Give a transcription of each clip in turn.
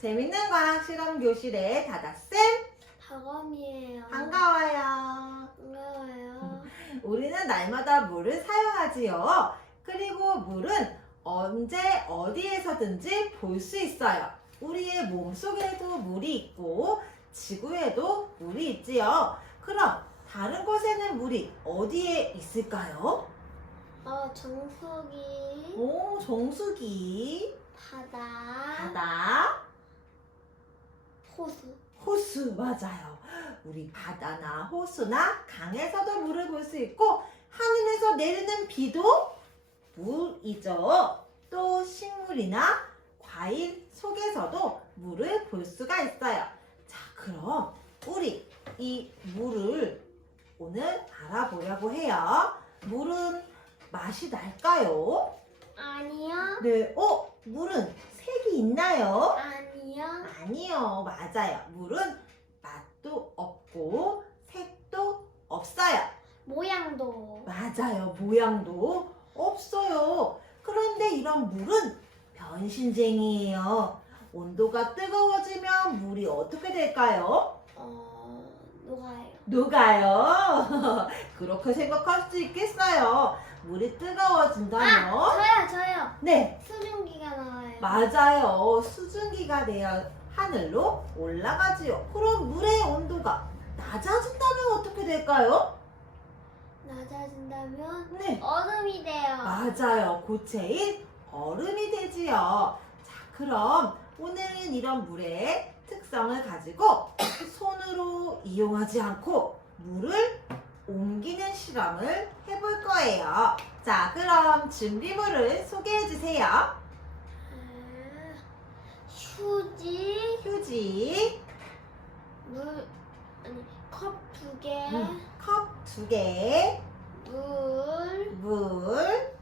재밌는 과학 실험 교실의 다다쌤 다검이에요. 반가워요. 반가워요. 우리는 날마다 물을 사용하지요. 그리고 물은 언제 어디에서든지 볼 수 있어요. 우리의 몸 속에도 물이 있고 지구에도 물이 있지요. 그럼 다른 곳에는 물이 어디에 있을까요? 어, 정수기, 오, 정수기, 바다, 바다, 호수. 호수 맞아요. 우리 바다나 호수나 강에서도 물을 볼 수 있고 하늘에서 내리는 비도 물이죠. 또 식물이나 과일 속에서도 물을 볼 수가 있어요. 자, 그럼 우리 이 물을 오늘 알아보려고 해요. 물은 맛이 날까요? 아니요. 네, 어, 물은 색이 있나요? 아니요. 아니요, 맞아요. 물은 맛도 없고 색도 없어요. 모양도. 맞아요, 모양도 없어요. 그런데 이런 물은 변신쟁이에요. 온도가 뜨거워지면 물이 어떻게 될까요? 어, 녹아요. 녹아요. 그렇게 생각할 수 있겠어요. 물이 뜨거워진다면 아, 저요, 저요. 네, 수증기가 나와요. 맞아요. 수증기가 되어 하늘로 올라가지요. 그럼 물의 온도가 낮아진다면 어떻게 될까요? 낮아진다면 네. 얼음이 돼요. 맞아요. 고체인 얼음이 되지요. 자, 그럼 오늘은 이런 물의 특성을 가지고 손으로 이용하지 않고 물을 옮기는 실험을 해볼 거예요. 자, 그럼 준비물을 소개해 주세요. 아, 휴지, 휴지, 물, 아니, 컵 두 개, 음. 컵두 개, 물, 물,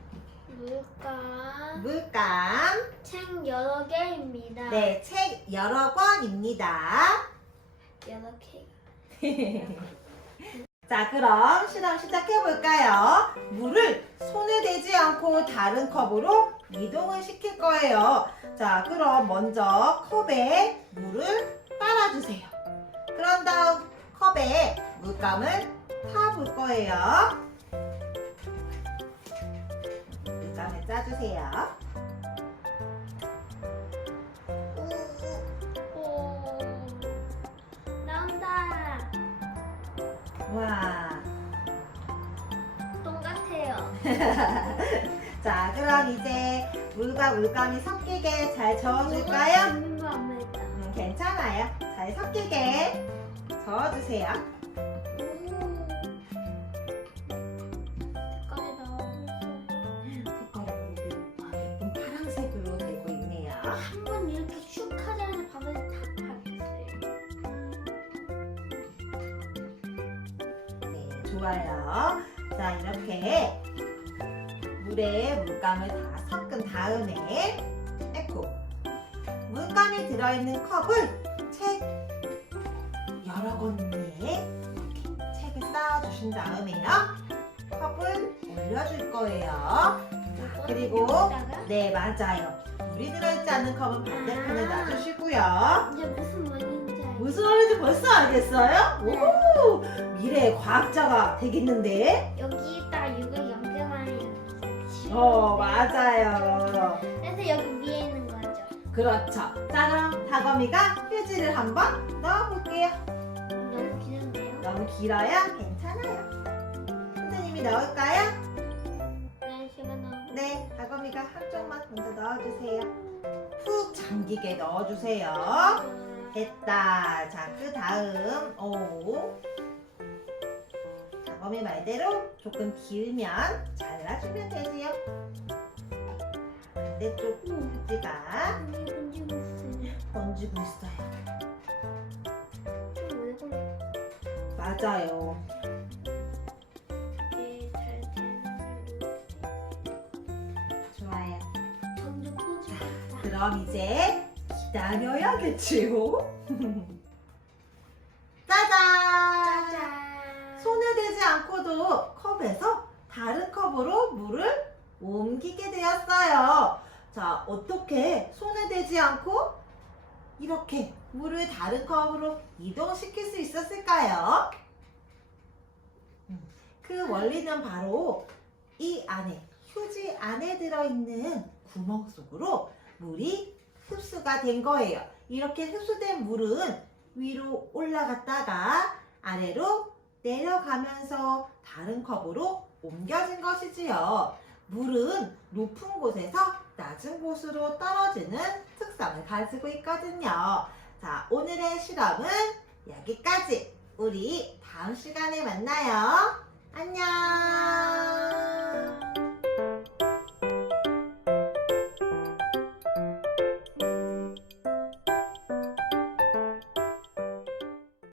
물감, 물감, 책 여러 개입니다. 네, 책 여러 권입니다. 여러 개. 자, 그럼 실험 시작해 볼까요? 물을 손에 대지 않고 다른 컵으로 이동을 시킬 거예요. 자, 그럼 먼저 컵에 물을 따라주세요. 그런 다음 컵에 물감을 타볼 거예요. 물감을 짜주세요. 와. 똑같아요. 자, 그럼 이제 물과 물감이 섞이게 잘 저어줄까요? 있는 거 안. 음, 괜찮아요. 잘 섞이게 저어주세요. 좋아요. 자, 이렇게 물에 물감을 다 섞은 다음에 에코 물감이 들어있는 컵을 책 여러 권 위에 이렇게 책을 쌓아주신 다음에요. 컵을 올려줄 거예요. 자, 그리고 네, 맞아요. 물이 들어있지 않는 컵은 반대편에 놔주시고요. 이제 무슨? 무슨 말인지 벌써 알겠어요? 네. 오, 미래의 과학자가 되겠는데? 여기다가 이걸 연결하는 어, 맞아요. 그래서 여기 위에 있는 거죠. 그렇죠. 자, 그럼 다검이가 휴지를 한번 넣어볼게요. 너무 기는데요? 너무 길어요? 괜찮아요. 선생님이 넣을까요? 네, 제가 너무 네, 다검이가 한 쪽만 먼저 넣어주세요. 푹 잠기게 넣어주세요. 됐다. 자, 그 다음, 오. 다검이 말대로 조금 길면 잘라주면 되지요. 반대쪽 휴지가 이게 번지고 있어요. 번지고 있어요. 맞아요. 네, 잘 되는 좋아요. 점점 커지고 있다. 그럼 이제 기다려야겠지요. 짜잔! 짜잔. 손에 대지 않고도 컵에서 다른 컵으로 물을 옮기게 되었어요. 자, 어떻게 손에 대지 않고 이렇게 물을 다른 컵으로 이동시킬 수 있었을까요? 음, 그 원리는 바로 이 안에 휴지 안에 들어있는 구멍 속으로 물이 흡수가 된 거예요. 이렇게 흡수된 물은 위로 올라갔다가 아래로 내려가면서 다른 컵으로 옮겨진 것이지요. 물은 높은 곳에서 낮은 곳으로 떨어지는 특성을 가지고 있거든요. 자, 오늘의 실험은 여기까지. 우리 다음 시간에 만나요. 안녕.